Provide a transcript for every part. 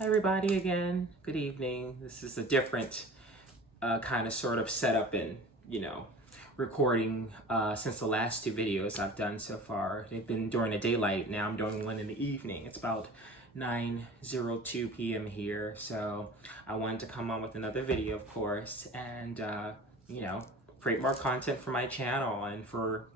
Hi everybody again. Good evening. This is a different kind of sort of setup and, recording since the last two videos I've done so far. They've been during the daylight. Now I'm doing one in the evening. It's about 9:02 p.m. here. So I wanted to come on with another video, of course, and, create more content for my channel and for,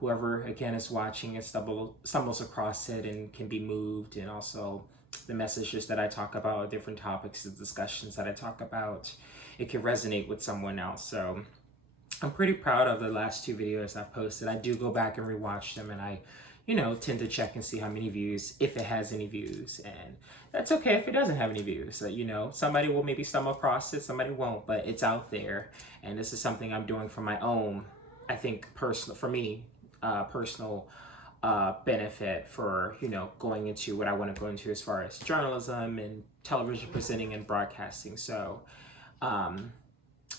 whoever again is watching and stumbles across it and can be moved, and also the messages that I talk about, different topics, the discussions that I talk about, it can resonate with someone else. So I'm pretty proud of the last two videos I've posted. I do go back and rewatch them, and I, tend to check and see how many views, if it has any views. And that's okay if it doesn't have any views. So, somebody will maybe stumble across it, somebody won't, but it's out there. And this is something I'm doing for my own, I think, personal, for me, personal benefit for, going into what I want to go into as far as journalism and television presenting and broadcasting. So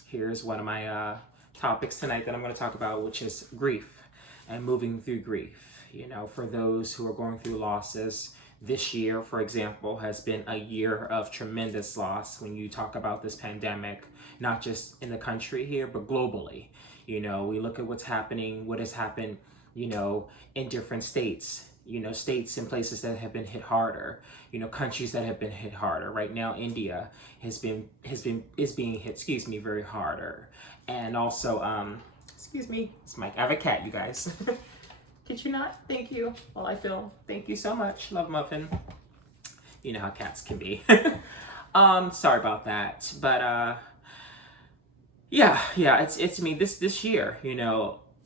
here's one of my topics tonight that I'm going to talk about, which is grief and moving through grief. For those who are going through losses, this year, for example, has been a year of tremendous loss when you talk about this pandemic, not just in the country here, but globally. We look at what's happening, what has happened, in different states, states and places that have been hit harder, countries that have been hit harder. Right now, India is being hit, very harder. And also, excuse me, it's Mike. I have a cat, you guys. Could you not? Thank you. Well, I feel, thank you so much. Love Muffin. You know how cats can be. Sorry about that. But, yeah, it's me this year,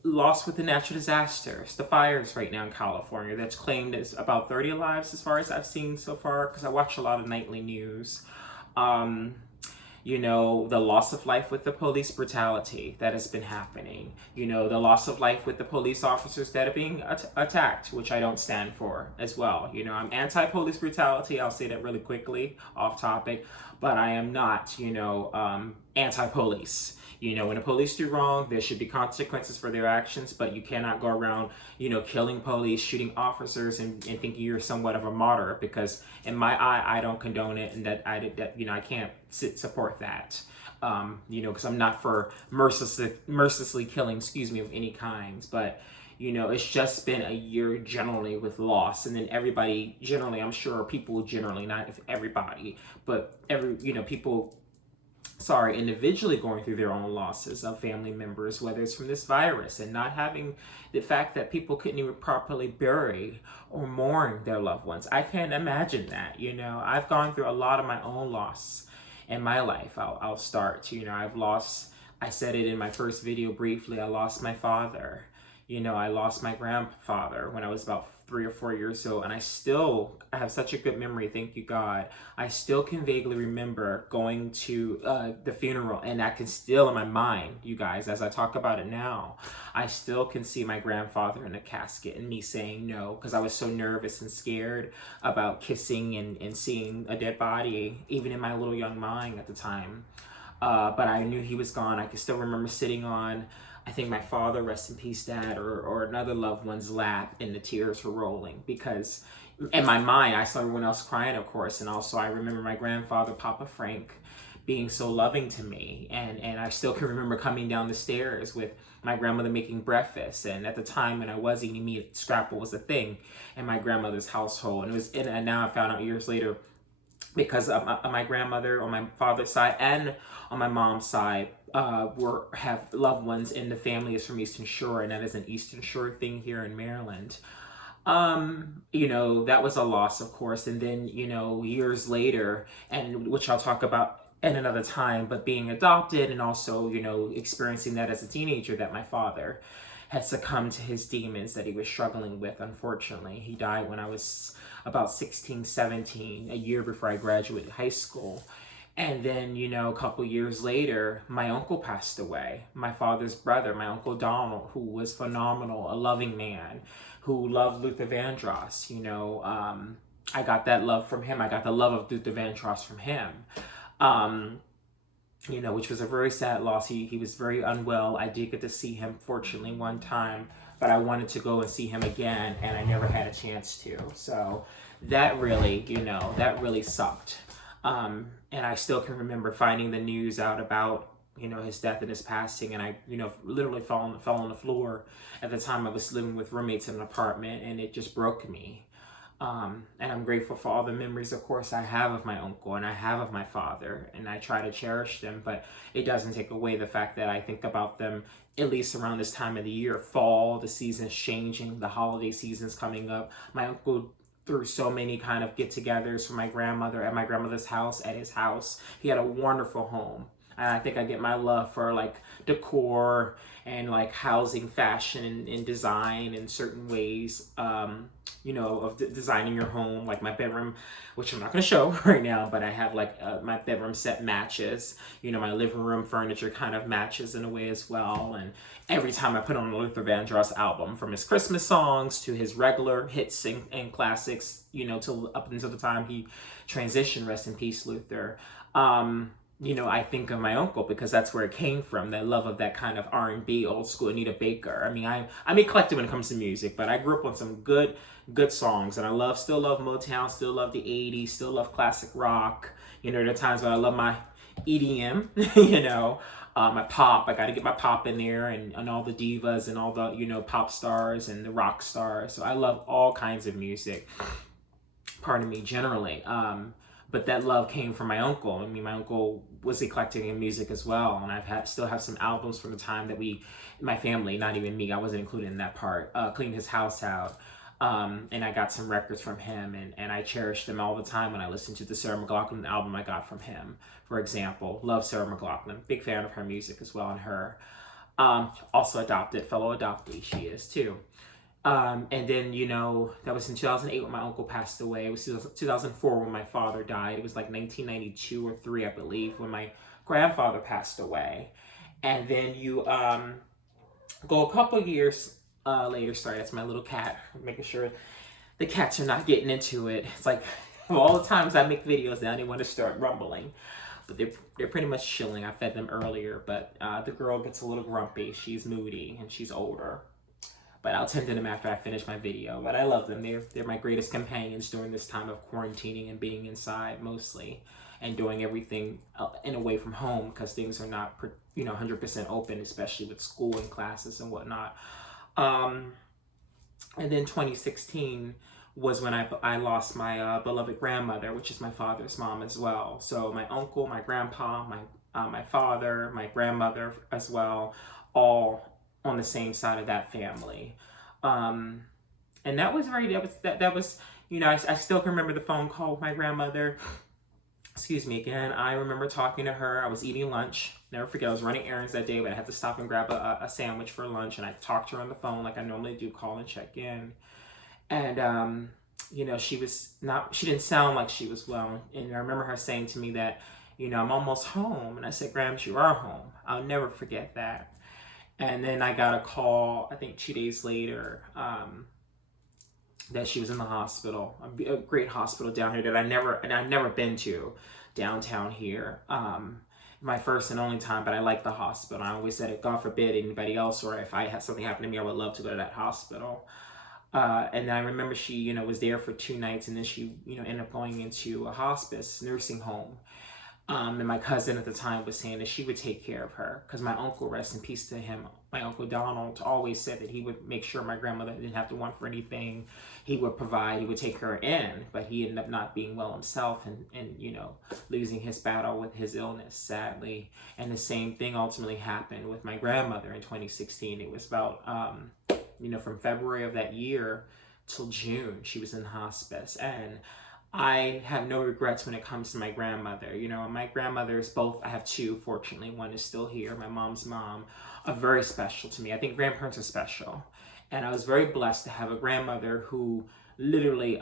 lost with the natural disasters, the fires right now in California that's claimed as about 30 lives as far as I've seen so far, because I watch a lot of nightly news. The loss of life with the police brutality that has been happening, the loss of life with the police officers that are being attacked, which I don't stand for as well. I'm anti-police brutality. I'll say that really quickly, off topic, but I am not, anti-police. When the police do wrong, there should be consequences for their actions, but you cannot go around, killing police, shooting officers, and thinking you're somewhat of a martyr, because in my eye, I don't condone it, and I can't support that. Because I'm not for mercilessly killing, of any kinds, but it's just been a year generally with loss, and then everybody generally, I'm sure people generally, not everybody, but people, individually going through their own losses of family members, whether it's from this virus, and not having the fact that people couldn't even properly bury or mourn their loved ones. I can't imagine that. I've gone through a lot of my own loss in my life. I'll start. I've lost, I said it in my first video briefly, I lost my father. I lost my grandfather when I was about 3 or 4 years old, and I have such a good memory, thank you God. I still can vaguely remember going to the funeral, and I can still, in my mind, you guys, as I talk about it now, I still can see my grandfather in the casket and me saying no, because I was so nervous and scared about kissing and seeing a dead body, even in my little young mind at the time. But I knew he was gone. I can still remember sitting on, I think, my father, rest in peace, dad, or another loved one's lap, and the tears were rolling, because in my mind, I saw everyone else crying, of course, and also I remember my grandfather, Papa Frank, being so loving to me, and I still can remember coming down the stairs with my grandmother making breakfast, and at the time when I was eating meat, scrapple was a thing in my grandmother's household, and now I found out years later, because of my grandmother on my father's side and on my mom's side have loved ones in the family is from Eastern Shore, and that is an Eastern Shore thing here in Maryland. That was a loss, of course, and then years later, and which I'll talk about in another time, but being adopted, and also experiencing that as a teenager, that my father had succumbed to his demons that he was struggling with. Unfortunately, he died when I was about 16, 17, a year before I graduated high school. And then, a couple years later, my uncle passed away. My father's brother, my Uncle Donald, who was phenomenal, a loving man, who loved Luther Vandross. I got that love from him. I got the love of Luther Vandross from him. Which was a very sad loss. He was very unwell. I did get to see him, fortunately, one time, but I wanted to go and see him again, and I never had a chance to. So that really, that really sucked. And I still can remember finding the news out about, his death and his passing. And I, literally fell on the floor. At the time I was living with roommates in an apartment, and it just broke me. And I'm grateful for all the memories, of course, I have of my uncle and I have of my father, and I try to cherish them, but it doesn't take away the fact that I think about them at least around this time of the year. Fall, the season's changing, the holiday season's coming up. My uncle through so many kind of get-togethers for my grandmother at my grandmother's house, at his house. He had a wonderful home. And I think I get my love for like decor and like housing, fashion, and design in certain ways, of designing your home. Like my bedroom, which I'm not going to show right now, but I have like my bedroom set matches. My living room furniture kind of matches in a way as well. And every time I put on a Luther Vandross album, from his Christmas songs to his regular hits and classics, till up until the time he transitioned, rest in peace, Luther. I think of my uncle because that's where it came from, that love of that kind of R&B, old school Anita Baker. I mean, I'm eclectic when it comes to music, but I grew up on some good songs, and I still love Motown, still love the 80s, still love classic rock. There are times when I love my EDM, my pop. I got to get my pop in there, and all the divas and all the, pop stars and the rock stars. So I love all kinds of music, pardon me, generally. But that love came from my uncle. I mean, my uncle was eclectic in music as well, and still have some albums from the time that my family, not even me, I wasn't included in that part, cleaned his house out. And I got some records from him, and I cherish them all the time when I listen to the Sarah McLachlan album I got from him, for example. Love Sarah McLachlan. Big fan of her music as well, and her. Also fellow adoptee, she is too. And then, that was in 2008 when my uncle passed away. It was 2004 when my father died. It was like 1992 or 3, I believe, when my grandfather passed away. And then you go a couple years later. Sorry, that's my little cat. Making sure the cats are not getting into it. It's like, of all the times I make videos now, they want to start rumbling. But they're pretty much chilling. I fed them earlier, but the girl gets a little grumpy. She's moody, and she's older. But I'll tend to them after I finish my video. But I love them. They're my greatest companions during this time of quarantining and being inside mostly, and doing everything in away from home, because things are not 100% open, especially with school and classes and whatnot. And then 2016 was when I lost my beloved grandmother, which is my father's mom as well. So my uncle, my grandpa, my father, my grandmother as well, all on the same side of that family. And that was I still can remember the phone call with my grandmother. Excuse me again. I remember talking to her. I was eating lunch. Never forget, I was running errands that day, but I had to stop and grab a sandwich for lunch, and I talked to her on the phone like I normally do, call and check in. And she didn't sound like she was well. And I remember her saying to me that, I'm almost home. And I said, Grams, you are home. I'll never forget that. And then I got a call, I think 2 days later, that she was in the hospital, a great hospital down here that I've never been to downtown here. My first and only time, but I like the hospital. I always said, if God forbid anybody else, or if I had something happen to me, I would love to go to that hospital. And I remember she, was there for 2 nights, and then she, ended up going into a hospice nursing home. And my cousin at the time was saying that she would take care of her, because my uncle, rest in peace to him, my Uncle Donald, always said that he would make sure my grandmother didn't have to want for anything. He would provide, he would take her in, but he ended up not being well himself, and losing his battle with his illness, sadly. And the same thing ultimately happened with my grandmother in 2016. It was about, from February of that year till June, she was in hospice. And I have no regrets when it comes to my grandmother. My grandmothers, both, I have 2, fortunately. One is still here, my mom's mom, are very special to me. I think grandparents are special. And I was very blessed to have a grandmother who literally,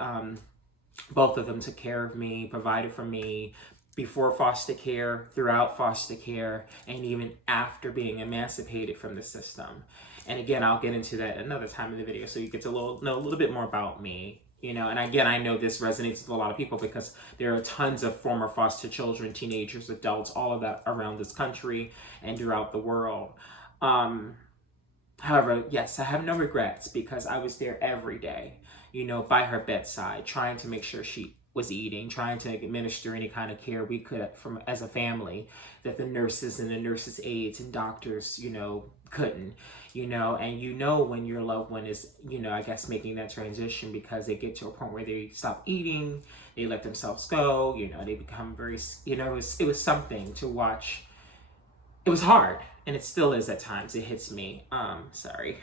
both of them took care of me, provided for me, before foster care, throughout foster care, and even after being emancipated from the system. And again, I'll get into that another time in the video, so you get to know a little bit more about me. And again, I know this resonates with a lot of people because there are tons of former foster children, teenagers, adults, all of that around this country and throughout the world. However, yes, I have no regrets because I was there every day, by her bedside, trying to make sure she was eating, trying to administer any kind of care we could from as a family that the nurses and the nurses' aides and doctors, couldn't, and when your loved one is, I guess making that transition because they get to a point where they stop eating, they let themselves go, they become very, it was something to watch. It was hard, and it still is at times. It hits me. Sorry.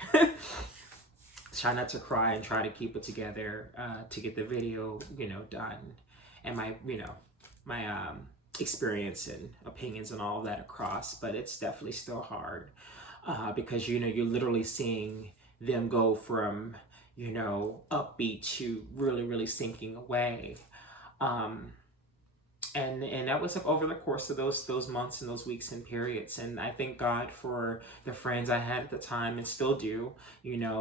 Try not to cry and try to keep it together to get the video, done, and my experience and opinions and all of that across. But it's definitely still hard because you're literally seeing them go from upbeat to really really sinking away. And that was like over the course of those months and those weeks and periods. And I thank God for the friends I had at the time and still do.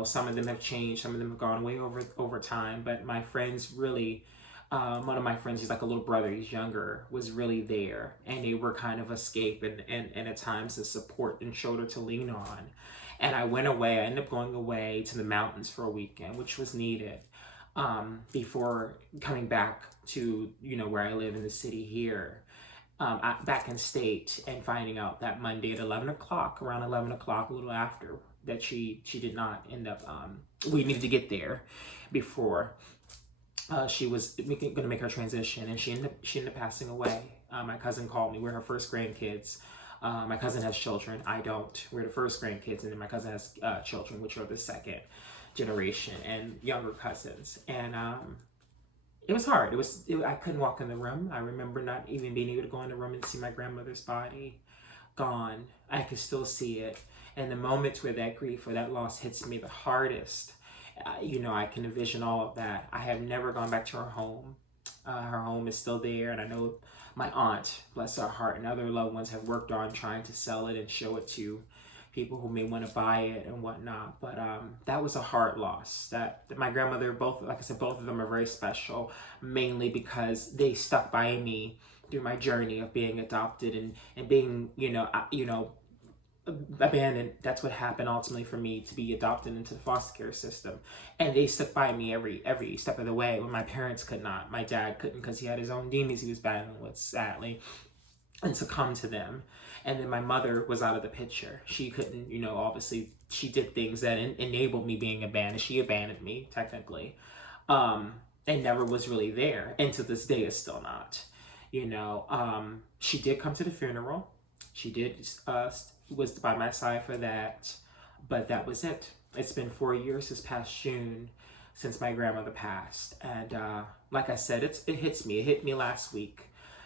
Some of them have changed, some of them have gone away over time, but my friends really, one of my friends, he's like a little brother, he's younger, was really there, and they were kind of escape and at times a support and shoulder to lean on. And I ended up going away to the mountains for a weekend, which was needed, before coming back to where I live in the city here, back in state, and finding out that Monday at around 11 o'clock, a little after, that she did not end up. We needed to get there before she was going to make her transition, and she ended up passing away. My cousin called me. We're her first grandkids. My cousin has children. I don't. We're the first grandkids, and then my cousin has children, which are the second generation and younger cousins. And it was hard. I couldn't walk in the room. I remember not even being able to go in the room and see my grandmother's body gone. I could still see it. And the moments where that grief or that loss hits me the hardest, I can envision all of that. I have never gone back to her home. Her home is still there, and I know my aunt, bless her heart, and other loved ones have worked on trying to sell it and show it to people who may want to buy it and whatnot. But that was a hard loss. That my grandmother, both, like I said, both of them are very special, mainly because they stuck by me through my journey of being adopted and being, abandoned. That's what happened ultimately for me, to be adopted into the foster care system. And they stuck by me every step of the way when my parents could not. My dad couldn't because he had his own demons he was battling with, sadly, and succumbed to them. And then my mother was out of the picture. She couldn't, obviously she did things that enabled me being abandoned. She abandoned me, technically, and never was really there. And to this day is still not. She did come to the funeral. She did, was by my side for that, but that was it. It's been 4 years this past June since my grandmother passed. And like I said, it hits me. It hit me last week.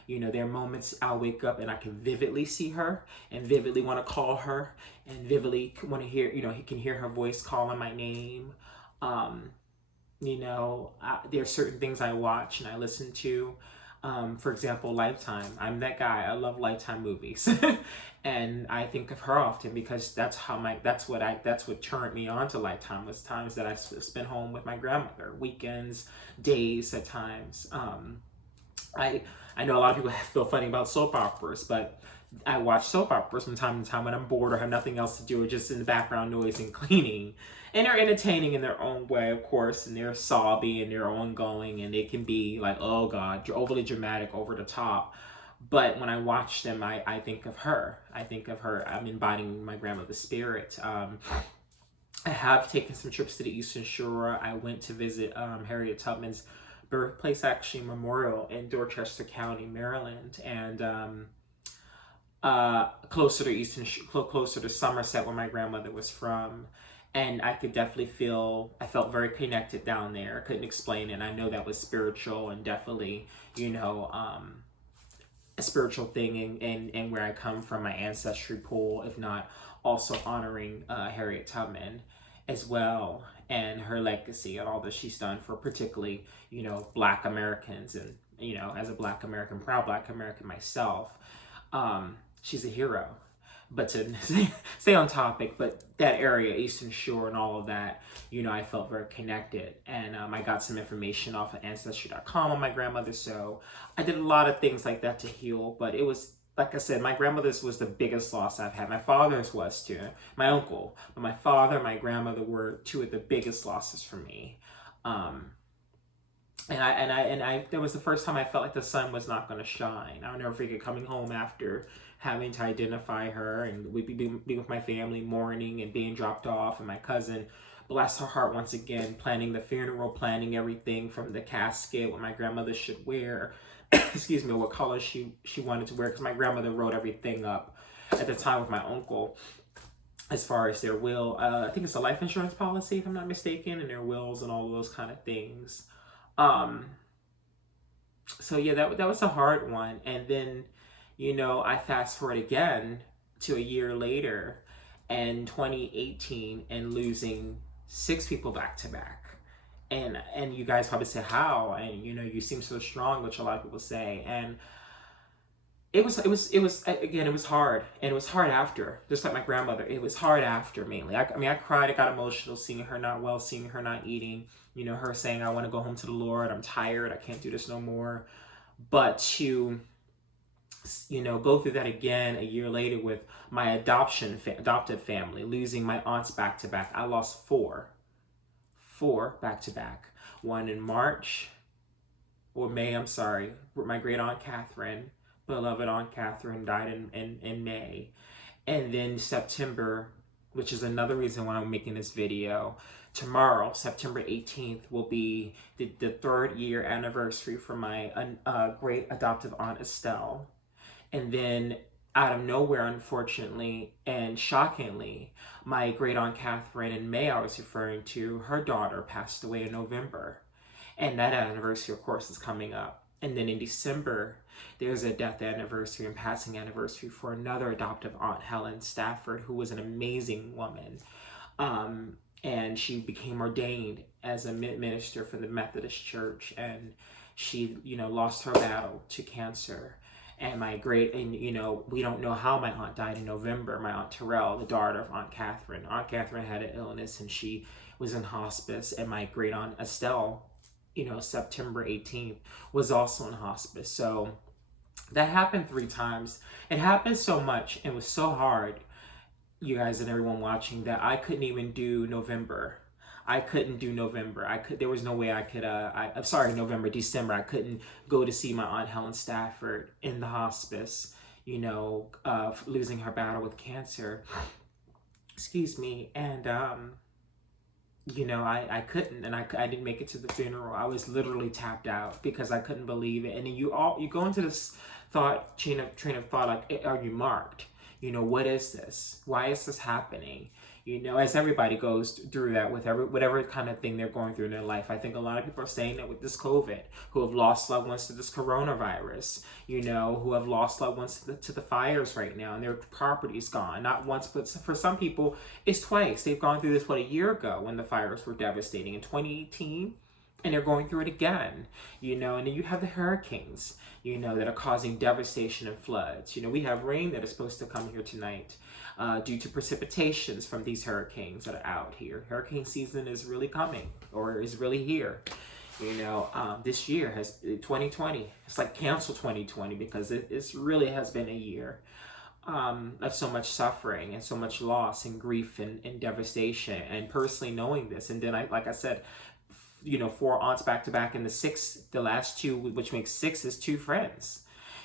There are moments I'll wake up and I can vividly see her and vividly want to call her and vividly want to hear, he can hear her voice calling my name. There are certain things I watch and I listen to. For example, Lifetime. I'm that guy. I love Lifetime movies. And I think of her often because that's what turned me on to Lifetime, was times that I spent home with my grandmother, weekends, days at times. I know a lot of people feel funny about soap operas, but I watch soap operas from time to time when I'm bored or have nothing else to do, or just in the background noise and cleaning. And they're entertaining in their own way, of course, and they're sobby and they're ongoing, and they can be like, oh God, overly dramatic, over the top. But when I watch them, I think of her. I'm embodying my grandmother's spirit. I have taken some trips to the Eastern Shore. I went to visit Harriet Tubman's birthplace, actually, memorial in Dorchester County, Maryland, and closer to Somerset, where my grandmother was from. And I could definitely I felt very connected down there. I couldn't explain it. I know that was spiritual and definitely, a spiritual thing, and where I come from, my ancestry pool, if not also honoring Harriet Tubman as well, and her legacy and all that she's done for particularly, Black Americans. And, as a Black American, proud Black American myself, she's a hero. But to stay on topic, but that area, Eastern Shore and all of that, I felt very connected. And I got some information off of Ancestry.com on my grandmother. So I did a lot of things like that to heal. But it was like I said, my grandmother's was the biggest loss I've had. My father's was too, my uncle, but my father and my grandmother were two of the biggest losses for me. Um, and I that was the first time I felt like the sun was not going to shine. I'll never forget coming home after having to identify her, and we'd be with my family mourning and being dropped off, and my cousin, bless her heart once again, planning the funeral, planning everything from the casket, what my grandmother should wear, excuse me, what color she wanted to wear, because my grandmother wrote everything up at the time with my uncle as far as their will. I think it's a life insurance policy, if I'm not mistaken, and their wills and all of those kind of things. Um, so yeah, that was a hard one. And then, I fast forward again to a year later and 2018 and losing six people back to back. And you guys probably say how, and you seem so strong, which a lot of people say. And it was again, it was hard, and it was hard after, just like my grandmother. It was hard after, mainly. I mean, I cried, I got emotional seeing her not well, seeing her not eating, her saying, I want to go home to the Lord, I'm tired, I can't do this no more. But to go through that again a year later with my adopted family, losing my aunts back to back. I lost four back to back. One in March, or May, I'm sorry, my great aunt Catherine, beloved aunt Catherine, died in May. And then September, which is another reason why I'm making this video, tomorrow, September 18th, will be the third year anniversary for my great adoptive aunt Estelle. And then out of nowhere, unfortunately and shockingly, my great aunt Catherine in May, I was referring to, her daughter passed away in November. And that anniversary, of course, is coming up. And then in December, there's a death anniversary and passing anniversary for another adoptive aunt, Helen Stafford, who was an amazing woman. And she became ordained as a minister for the Methodist Church. And she, lost her battle to cancer. And we don't know how my aunt died in November. My aunt Terrell, the daughter of Aunt Catherine. Aunt Catherine had an illness and she was in hospice. And my great aunt Estelle, September 18th, was also in hospice. So that happened 3 times. It happened so much and was so hard, you guys and everyone watching, that I couldn't even do November. There was no way I could, I'm sorry, December. I couldn't go to see my Aunt Helen Stafford in the hospice, losing her battle with cancer. Excuse me. And, I couldn't, and I didn't make it to the funeral. I was literally tapped out because I couldn't believe it. And then you go into this train of thought, like, are you marked? What is this? Why is this happening? As everybody goes through that with whatever kind of thing they're going through in their life. I think a lot of people are saying that with this COVID, who have lost loved ones to this coronavirus, who have lost loved ones to the fires right now, and their property's gone. Not once, but for some people, it's twice. They've gone through this, a year ago when the fires were devastating in 2018. And they're going through it again, and then you have the hurricanes, that are causing devastation and floods. We have rain that is supposed to come here tonight due to precipitations from these hurricanes that are out here. Hurricane season is really coming, or is really here. This year has 2020. It's like cancel 2020 because it really has been a year of so much suffering and so much loss and grief and devastation. And personally knowing this, and then like I said, 4 aunts back to back, and the last 2, which makes 6, is 2 friends.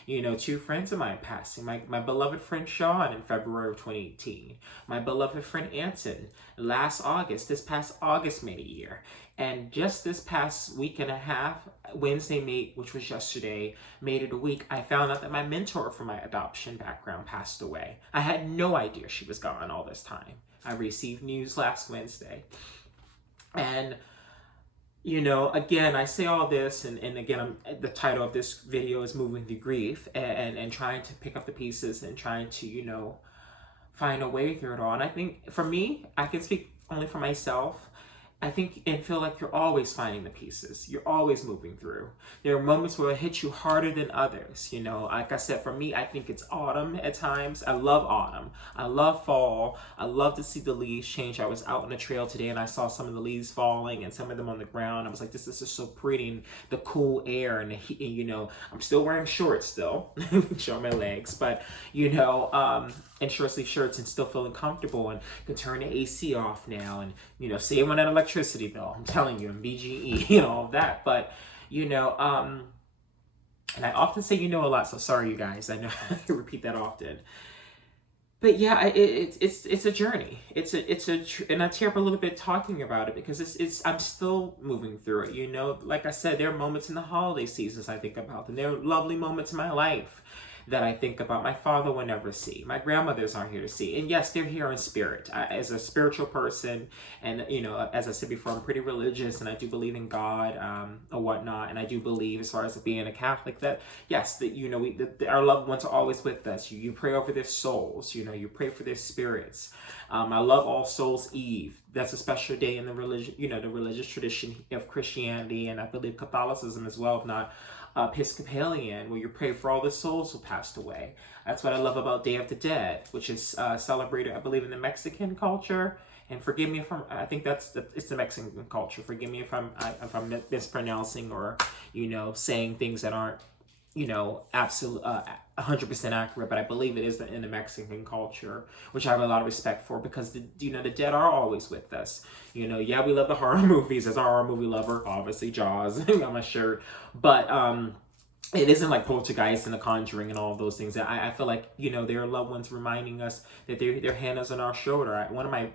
2 friends of mine passing. My beloved friend Sean in February of 2018. My beloved friend Anson this past August made a year. And just this past week and a half, Wednesday, which was yesterday, made it a week, I found out that my mentor from my adoption background passed away. I had no idea she was gone all this time. I received news last Wednesday. And again, I say all this, and again, the title of this video is Moving Through Grief, and trying to pick up the pieces and trying to, find a way through it all. And I think, for me, I can speak only for myself, I think and feel like you're always finding the pieces. You're always moving through. There are moments where it hits you harder than others. You know, like I said, for me, I think it's autumn at times. I love autumn. I love fall. I love to see the leaves change. I was out on the trail today and I saw some of the leaves falling and some of them on the ground. I was like, this is just so pretty, and the cool air and the heat. And, you know, I'm still wearing shorts still, show my legs, but you know, and short sleeve shirts and still feeling comfortable, and can turn the AC off now, and you know, save on that electricity bill. I'm telling you, and BGE, you know, all of that. But you know, and I often say you know a lot, so sorry you guys. I know I repeat that often. But yeah, it's a journey. And I tear up a little bit talking about it because it's I'm still moving through it. You know, like I said, there are moments in the holiday seasons I think about, and there are lovely moments in my life that I think about. My father will never see. My grandmothers aren't here to see. And yes, they're here in spirit. As a spiritual person, and you know, as I said before, I'm pretty religious, and I do believe in God, or whatnot. And I do believe, as far as being a Catholic, that yes, that you know, our loved ones are always with us. You pray over their souls. You know, you pray for their spirits. I love All Souls Eve. That's a special day in the religion, you know, the religious tradition of Christianity, and I believe Catholicism as well, if not Episcopalian, where you pray for all the souls who passed away. That's what I love about Day of the Dead, which is celebrated, I believe, in the Mexican culture. And forgive me if I think it's the Mexican culture. Forgive me if I'm mispronouncing or, you know, saying things that aren't, you know, absolute 100% accurate, but I believe it is in the Mexican culture, which I have a lot of respect for, because you know, the dead are always with us. You know, yeah, we love the horror movies. As a horror movie lover, obviously Jaws on my shirt, but it isn't like Poltergeist and The Conjuring and all of those things. I feel like, you know, their loved ones reminding us that their hand is on our shoulder. One of my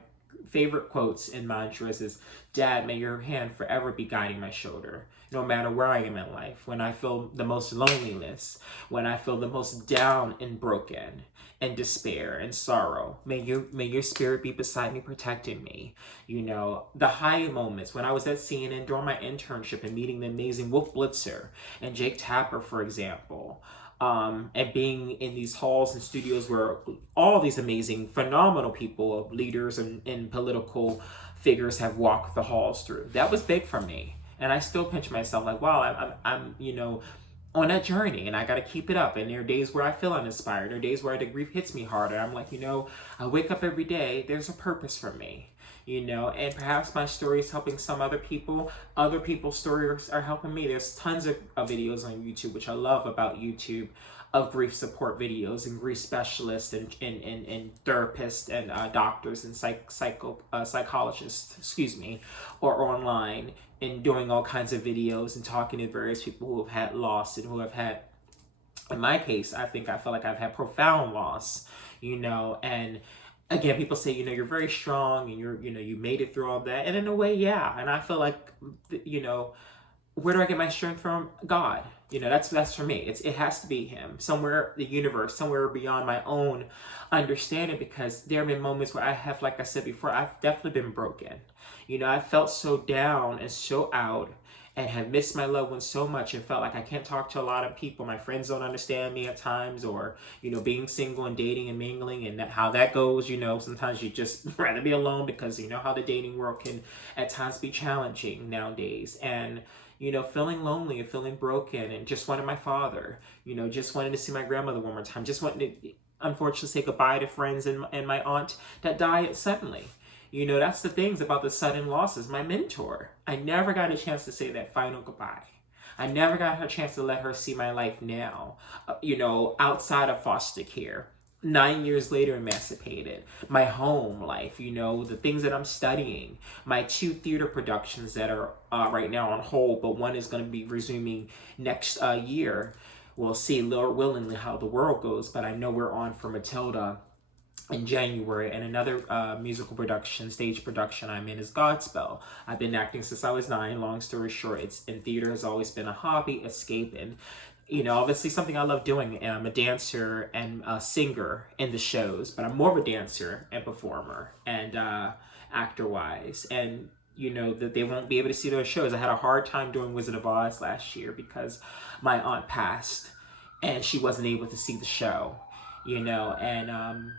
favorite quotes and mantras is, Dad, may your hand forever be guiding my shoulder, no matter where I am in life. When I feel the most loneliness, when I feel the most down and broken and despair and sorrow, may your spirit be beside me, protecting me. You know, the high moments when I was at CNN during my internship and meeting the amazing Wolf Blitzer and Jake Tapper, for example. And being in these halls and studios where all these amazing, phenomenal people, leaders and political figures have walked the halls through. That was big for me. And I still pinch myself like, wow, I'm you know, on that journey, and I got to keep it up. And there are days where I feel uninspired. There are days where the grief hits me harder. I'm like, you know, I wake up every day, there's a purpose for me. You know, and perhaps my story is helping some other people. Other people's stories are helping me. There's tons of videos on YouTube, which I love about YouTube, of grief support videos and grief specialists and therapists and doctors and psychologists, excuse me, or online, and doing all kinds of videos and talking to various people who have had loss and who have had, in my case, I feel like I've had profound loss, you know. And again, people say, you know, you're very strong and you know, you made it through all that. And in a way, yeah. And I feel like, you know, where do I get my strength from? God. You know, that's for me. It has to be Him, somewhere, the universe, somewhere beyond my own understanding. Because there have been moments where I have, like I said before, I've definitely been broken. You know, I felt so down and so out, and have missed my loved ones so much, and felt like I can't talk to a lot of people. My friends don't understand me at times, or, you know, being single and dating and mingling and how that goes. You know, sometimes you just rather be alone, because you know how the dating world can at times be challenging nowadays. And, you know, feeling lonely and feeling broken, and just wanted my father, you know, just wanted to see my grandmother one more time, just wanted to, unfortunately, say goodbye to friends and my aunt that died suddenly. You know, that's the things about the sudden losses. My mentor, I never got a chance to say that final goodbye. I never got a chance to let her see my life now, you know, outside of foster care. 9 years later, emancipated, my home life, you know, the things that I'm studying, my 2 theater productions that are right now on hold, but one is going to be resuming next year. We'll see, Lord willingly, how the world goes, but I know we're on for Matilda in January, and another musical production, stage production I'm in, is Godspell. I've been acting since I was 9. Long story short, it's in theater has always been a hobby, escape, and, you know, obviously something I love doing. And I'm a dancer and a singer in the shows, but I'm more of a dancer and performer and actor-wise. And, you know, that they won't be able to see those shows. I had a hard time doing Wizard of Oz last year because my aunt passed and she wasn't able to see the show, you know. And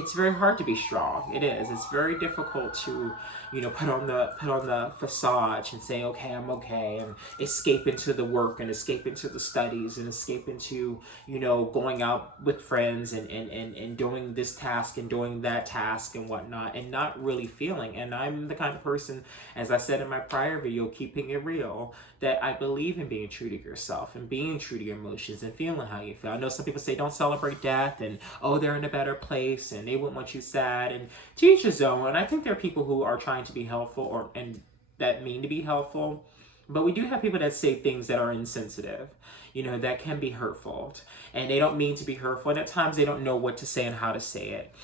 it's very hard to be strong. It is. It's very difficult to, put on the facade and say, okay, I'm okay, and escape into the work and escape into the studies and escape into, going out with friends and doing this task and doing that task and whatnot, and not really feeling. And I'm the kind of person, as I said in my prior video, keeping it real, that I believe in being true to yourself and being true to your emotions and feeling how you feel. I know some people say don't celebrate death and, oh, they're in a better place and they wouldn't want you sad, and to each his own. And I think there are people who are trying to be helpful and that mean to be helpful. But we do have people that say things that are insensitive, that can be hurtful. And they don't mean to be hurtful. And at times they don't know what to say and how to say it.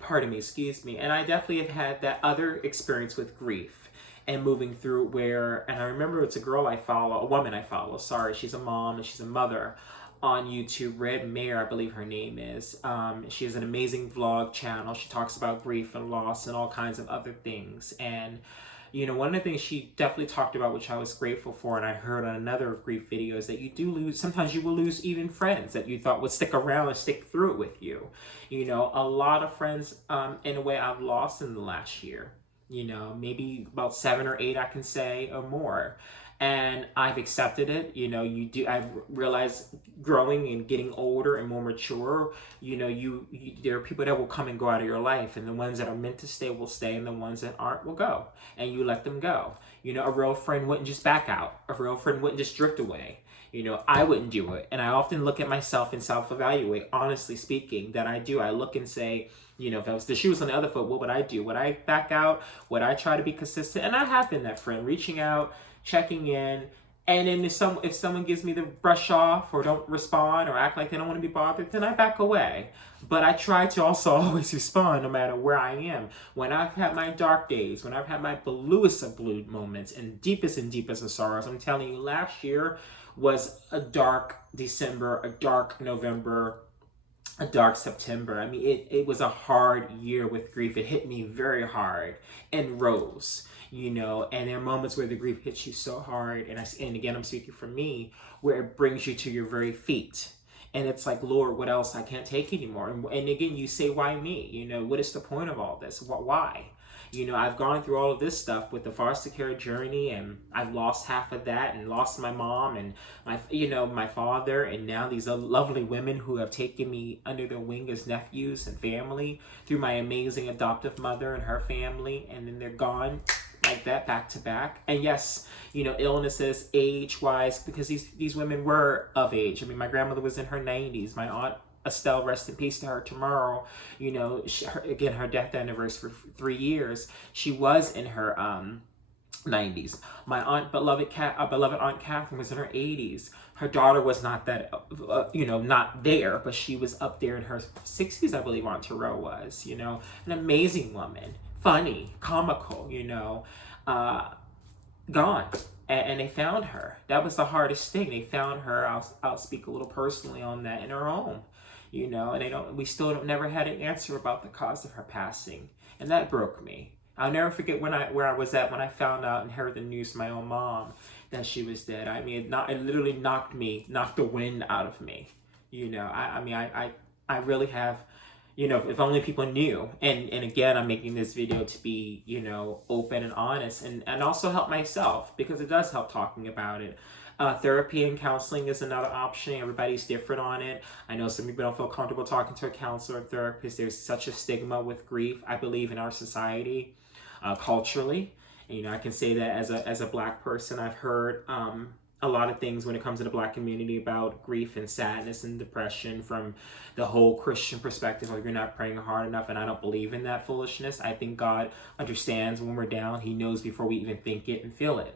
Pardon me, excuse me. And I definitely have had that other experience with grief and moving through and I remember it's a woman I follow, sorry, she's a mom and she's a mother on YouTube, Red Mare, I believe her name is. She has an amazing vlog channel. She talks about grief and loss and all kinds of other things. And, one of the things she definitely talked about, which I was grateful for, and I heard on another grief video, is that you do lose, sometimes you will lose even friends that you thought would stick around and stick through it with you. A lot of friends, in a way, I've lost in the last year. Maybe about 7 or 8, I can say, or more. And I've accepted it. I've realized growing and getting older and more mature, there are people that will come and go out of your life, and the ones that are meant to stay will stay, and the ones that aren't will go, and you let them go. A real friend wouldn't just back out. A real friend wouldn't just drift away. I wouldn't do it. And I often look at myself and self-evaluate, honestly speaking, that I do. I look and say, if I was the shoes on the other foot, what would I do? Would I back out? Would I try to be consistent? And I have been that friend, reaching out, checking in. And then if someone gives me the brush off or don't respond or act like they don't want to be bothered, then I back away. But I try to also always respond no matter where I am. When I've had my dark days, when I've had my bluest of blue moments and deepest of sorrows, I'm telling you, last year was a dark December, a dark November, a dark September. I mean, it was a hard year with grief. It hit me very hard and rose, and there are moments where the grief hits you so hard. And again, I'm speaking for me, where it brings you to your very feet. And it's like, Lord, what else? I can't take anymore. And again, you say, why me? What is the point of all this? Why? I've gone through all of this stuff with the foster care journey, and I've lost half of that and lost my mom and my father, and now these lovely women who have taken me under their wing as nephews and family through my amazing adoptive mother and her family, and then they're gone like that, back to back. And yes, illnesses, age-wise, because these women were of age. I mean, my grandmother was in her 90s. My aunt Estelle, rest in peace to her tomorrow. Her death anniversary for 3 years. She was in her 90s. My beloved Aunt Catherine was in her 80s. Her daughter was not that, not there, but she was up there in her 60s, I believe Aunt Terrell was, an amazing woman, funny, comical, gone. And they found her. That was the hardest thing. They found her. I'll speak a little personally on that, in her home. And we still never had an answer about the cause of her passing. And that broke me. I'll never forget where I was at when I found out and heard the news from my own mom that she was dead. I mean, it literally knocked the wind out of me. I really have, if only people knew. And again, I'm making this video to be, open and honest and also help myself, because it does help talking about it. Therapy and counseling is another option. Everybody's different on it. I know some people don't feel comfortable talking to a counselor or therapist. There's such a stigma with grief, I believe, in our society, culturally. And, I can say that as a Black person, I've heard a lot of things when it comes to the Black community about grief and sadness and depression from the whole Christian perspective, like you're not praying hard enough. And I don't believe in that foolishness. I think God understands when we're down. He knows before we even think it and feel it.